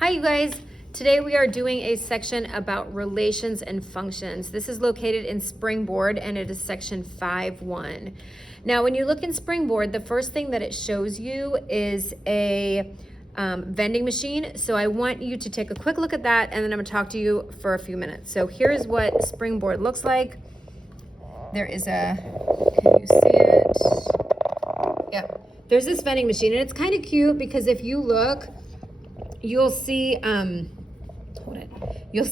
Hi, you guys. Today we are doing a section about relations and functions. This is located in Springboard and it is section 5.1. Now, when you look in Springboard, the first thing that it shows you is a vending machine. So I want you to take a quick look at that and then I'm gonna talk to you for a few minutes. So here's what Springboard looks like. There is can you see it? Yep. There's this vending machine and it's kind of cute because if you look, you'll see, you'll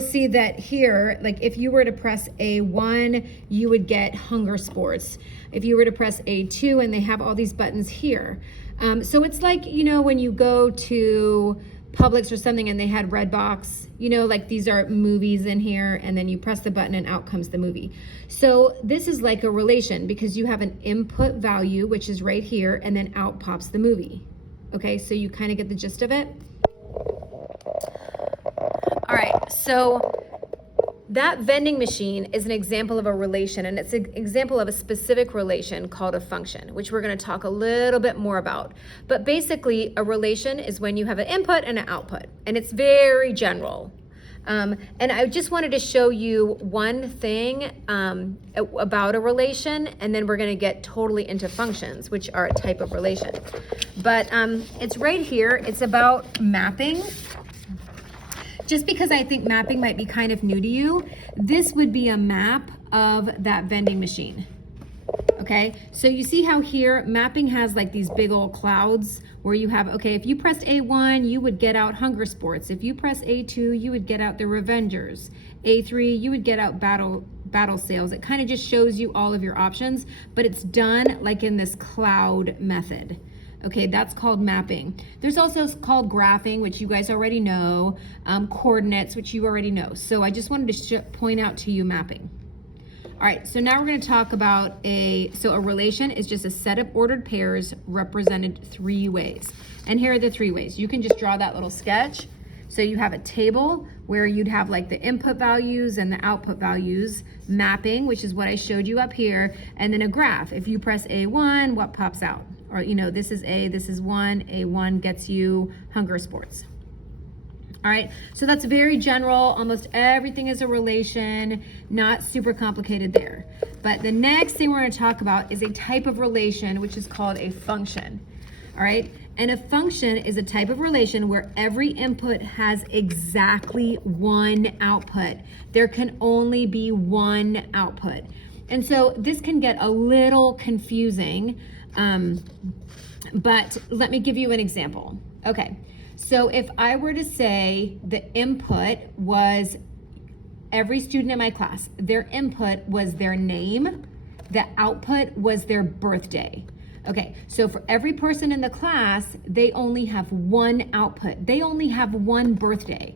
see that here, like if you were to press A1, you would get Hunger Sports. If you were to press A2, and they have all these buttons here. So it's like, you know, when you go to Publix or something and they had Redbox, you know, like these are movies in here, and then you press the button and out comes the movie. So this is like a relation because you have an input value, which is right here, and then out pops the movie. Okay, so you kind of get the gist of it. All right, so that vending machine is an example of a relation, and it's an example of a specific relation called a function, which we're going to talk a little bit more about. But basically, a relation is when you have an input and an output, and it's very general. And I just wanted to show you one thing about a relation, and then we're going to get totally into functions, which are a type of relation. But it's right here. It's about mapping. Just because I think mapping might be kind of new to you, this would be a map of that vending machine. Okay, so you see how here mapping has like these big old clouds where you have, okay, if you pressed A1, you would get out Hunger Sports. If you press A2, you would get out the Revengers. A3, you would get out Battle Sales. It kind of just shows you all of your options, but it's done like in this cloud method. Okay, that's called mapping. There's also called graphing, which you guys already know, coordinates, which you already know. So I just wanted to point out to you mapping. All right, so now we're going to talk about a relation is just a set of ordered pairs represented three ways. And here are the three ways. You can just draw that little sketch. So you have a table where you'd have like the input values and the output values, mapping, which is what I showed you up here, and then a graph. If you press A1, what pops out? Or, you know, this is A, this is 1, A1 gets you Hunger Sports. All right, so that's very general. Almost everything is a relation, not super complicated there. But the next thing we're going to talk about is a type of relation, which is called a function. All right, and a function is a type of relation where every input has exactly one output. There can only be one output. And so this can get a little confusing, but let me give you an example. Okay. So if I were to say the input was every student in my class, their input was their name, the output was their birthday. Okay, so for every person in the class, they only have one output. They only have one birthday.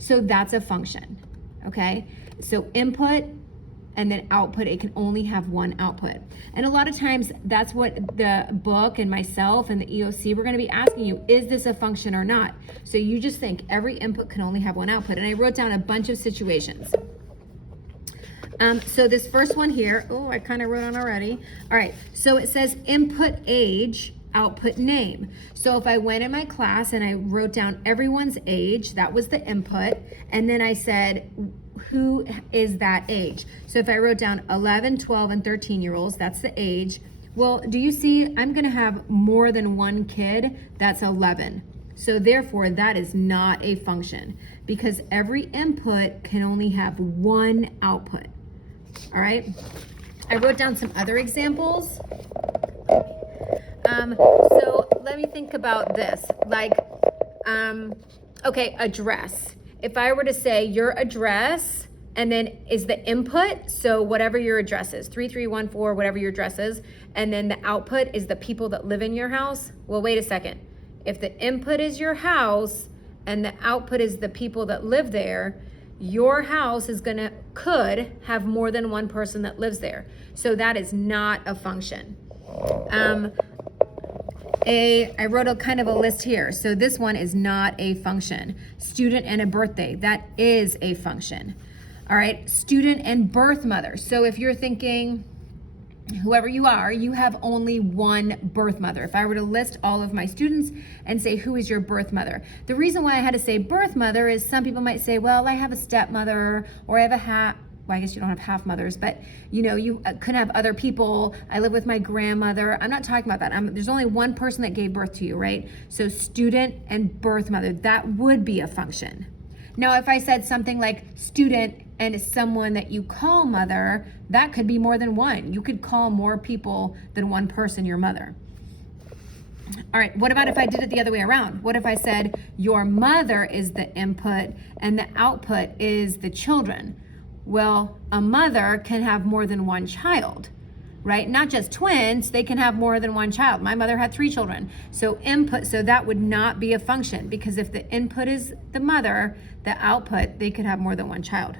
So that's a function, okay? So input and then output, it can only have one output. And a lot of times that's what the book and myself and the EOC, we're gonna be asking you, is this a function or not? So you just think every input can only have one output. And I wrote down a bunch of situations. So this first one here, oh, I kind of wrote on already. All right, so it says input age, output name. So if I went in my class and I wrote down everyone's age, that was the input. And then I said, who is that age? So if I wrote down 11, 12, and 13-year-olds, that's the age. Well, do you see, I'm gonna have more than one kid, that's 11. So therefore, that is not a function because every input can only have one output. All right, I wrote down some other examples. So let me think about this, like, okay, address. If I were to say your address and then is the input, so whatever your address is, 3314, whatever your address is, and then the output is the people that live in your house. Well, wait a second. If the input is your house and the output is the people that live there, your house could have more than one person that lives there. So that is not a function. I wrote a kind of a list here. So this one is not a function. Student and a birthday, that is a function. All right, student and birth mother. So if you're thinking, whoever you are, you have only one birth mother. If I were to list all of my students and say, who is your birth mother? The reason why I had to say birth mother is some people might say, well, I have a stepmother, or I have well, I guess you don't have half mothers, but you could have other people. I live with my grandmother. I'm not talking about that. There's only one person that gave birth to you, right? So student and birth mother, that would be a function. Now, if I said something like student and someone that you call mother, that could be more than one. You could call more people than one person your mother. All right, what about if I did it the other way around? What if I said your mother is the input and the output is the children? Well, a mother can have more than one child, right? Not just twins, they can have more than one child. My mother had 3 children. So that would not be a function, because if the input is the mother, the output, they could have more than one child.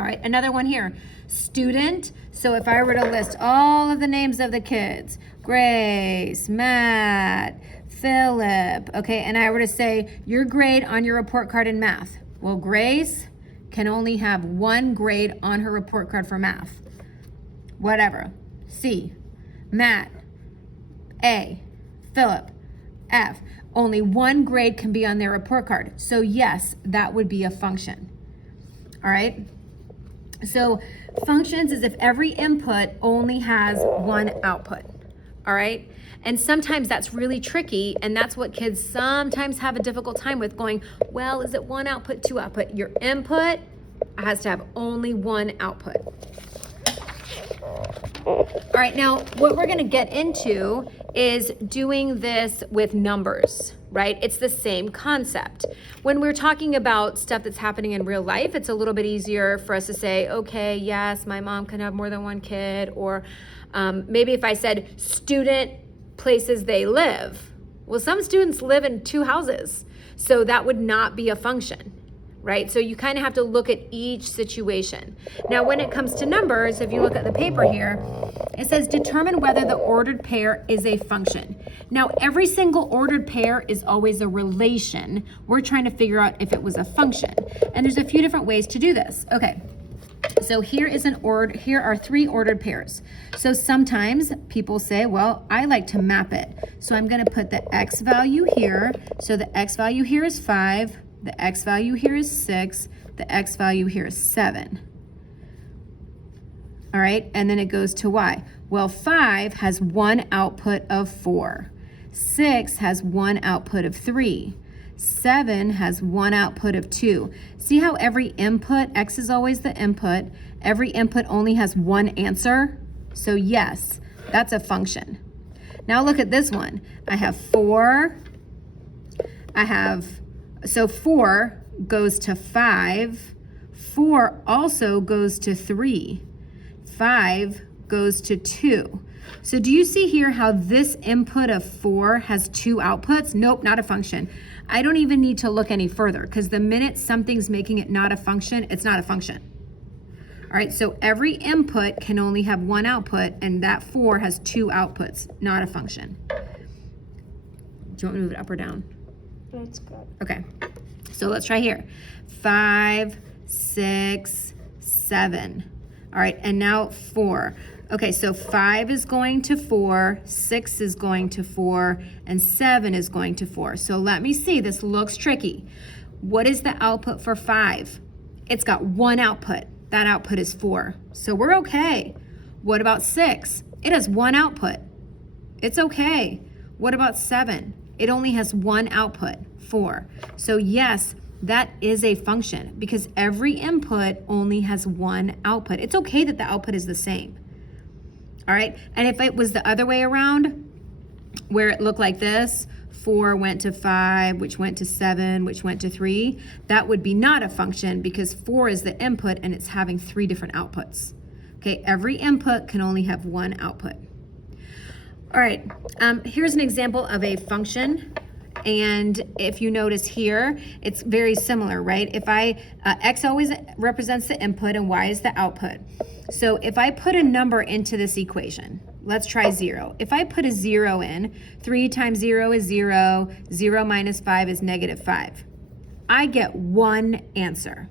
All right, another one here, student. So if I were to list all of the names of the kids, Grace, Matt, Philip, okay, and I were to say your grade on your report card in math. Well, Grace can only have 1 grade on her report card for math. Whatever. C, Matt, A, Philip, F. Only 1 grade can be on their report card. So yes, that would be a function. All right? So functions is if every input only has 1 output. All right? And sometimes that's really tricky, and that's what kids sometimes have a difficult time with, going, well, is it 1 output, 2 output? Your input has to have only 1 output. All right, now what we're gonna get into is doing this with numbers, right? It's the same concept. When we're talking about stuff that's happening in real life, it's a little bit easier for us to say, okay, yes, my mom can have more than 1 kid, or maybe if I said student places they live. Well, some students live in 2 houses, so that would not be a function, right? So you kind of have to look at each situation. Now, when it comes to numbers, if you look at the paper here, it says determine whether the ordered pair is a function. Now, every single ordered pair is always a relation. We're trying to figure out if it was a function. And there's a few different ways to do this. Okay. So here are 3 ordered pairs. So sometimes people say, well, I like to map it. So I'm going to put the x value here. So the x value here is 5. The x value here is 6. The x value here is 7. All right, and then it goes to y. Well, 5 has 1 output of 4. 6 has 1 output of 3. 7 has 1 output of 2. See how every input, x is always the input, every input only has 1 answer? So yes, that's a function. Now look at this one. I have 4. So 4 goes to 5. 4 also goes to 3. 5 goes to 2. So do you see here how this input of 4 has 2 outputs? Nope, not a function. I don't even need to look any further, because the minute something's making it not a function, it's not a function. All right, so every input can only have 1 output, and that 4 has 2 outputs, not a function. Do you want me to move it up or down? That's good. Okay, so let's try here. 5, 6, 7. All right, and now 4. Okay, so 5 is going to 4, 6 is going to 4, and 7 is going to 4. So let me see, this looks tricky. What is the output for 5? It's got 1 output. That output is 4. So we're okay. What about 6? It has 1 output. It's okay. What about 7? It only has 1 output, 4. So yes, that is a function, because every input only has 1 output. It's okay that the output is the same. All right, and if it was the other way around, where it looked like this, 4 went to 5, which went to 7, which went to 3, that would be not a function, because 4 is the input and it's having 3 different outputs. Okay, every input can only have 1 output. All right, here's an example of a function. And if you notice here, it's very similar, right? If x always represents the input and y is the output. So if I put a number into this equation, let's try 0. If I put a 0 in, 3 times 0 is 0, 0 minus 5 is negative 5. I get 1 answer.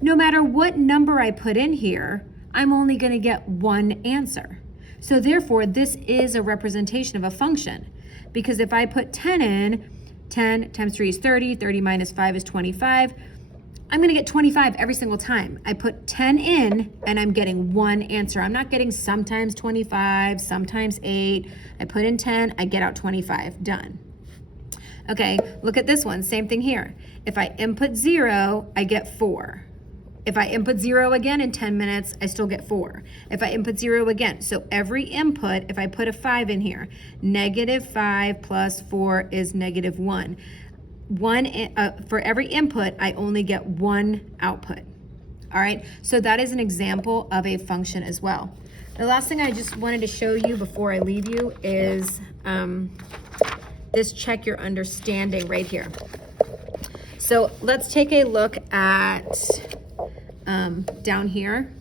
No matter what number I put in here, I'm only going to get one answer. So therefore, this is a representation of a function, because if I put 10 in, 10 times 3 is 30, 30 minus 5 is 25, I'm going to get 25 every single time. I put 10 in and I'm getting one answer. I'm not getting sometimes 25, sometimes 8. I put in 10, I get out 25. Done. Okay, look at this one. Same thing here. If I input 0, I get 4. If I input 0 again in 10 minutes, I still get 4. If I input 0 again, so every input, if I put a 5 in here, -5 plus 4 is -1. For every input, I only get one output. All right, so that is an example of a function as well. The last thing I just wanted to show you before I leave you is this check your understanding right here. So let's take a look at down here.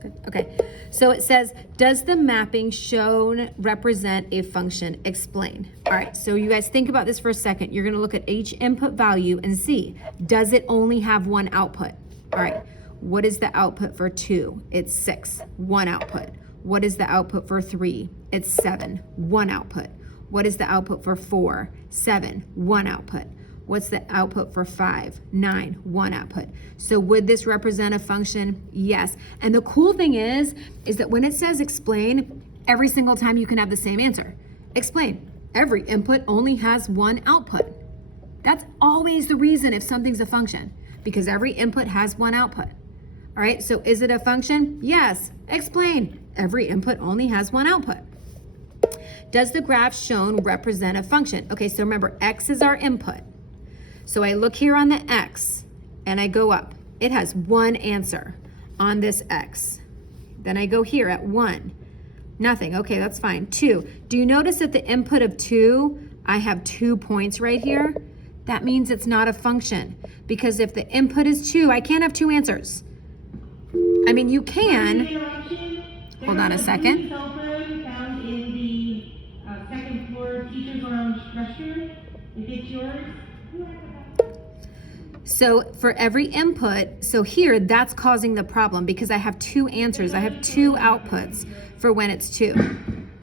Good. Okay, so it says, does the mapping shown represent a function? Explain. All right, so you guys think about this for a second. You're gonna look at each input value and see, does it only have one output? All right, what is the output for 2? It's 6, one output. What is the output for 3? It's 7, one output. What is the output for 4? 7, one output. What's the output for 5? 9, one output. So would this represent a function? Yes. And the cool thing is that when it says explain, every single time you can have the same answer. Explain. Every input only has one output. That's always the reason if something's a function, because every input has one output. All right, so is it a function? Yes. Explain. Every input only has one output. Does the graph shown represent a function? Okay, so remember, x is our input. So I look here on the x and I go up. It has one answer on this x. Then I go here at 1. Nothing. Okay, that's fine. 2. Do you notice at the input of 2, I have 2 points right here? That means it's not a function, because if the input is 2, I can't have 2 answers. I mean, you can. Hold on a second. Found in the second floor teacher's lounge restroom. If it's yours. So for every input, so here, that's causing the problem because I have 2 answers. I have 2 outputs for when it's 2.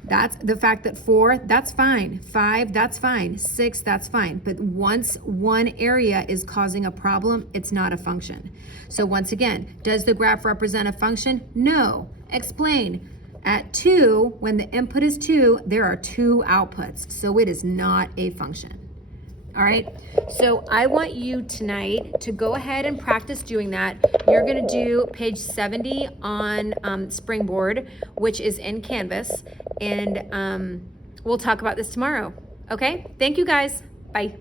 That's the fact that 4, that's fine. 5, that's fine. 6, that's fine. But once one area is causing a problem, it's not a function. So once again, does the graph represent a function? No. Explain. At 2, when the input is 2, there are 2 outputs. So it is not a function. All right, so I want you tonight to go ahead and practice doing that. You're gonna do page 70 on Springboard, which is in Canvas, and we'll talk about this tomorrow. Okay, thank you guys, bye.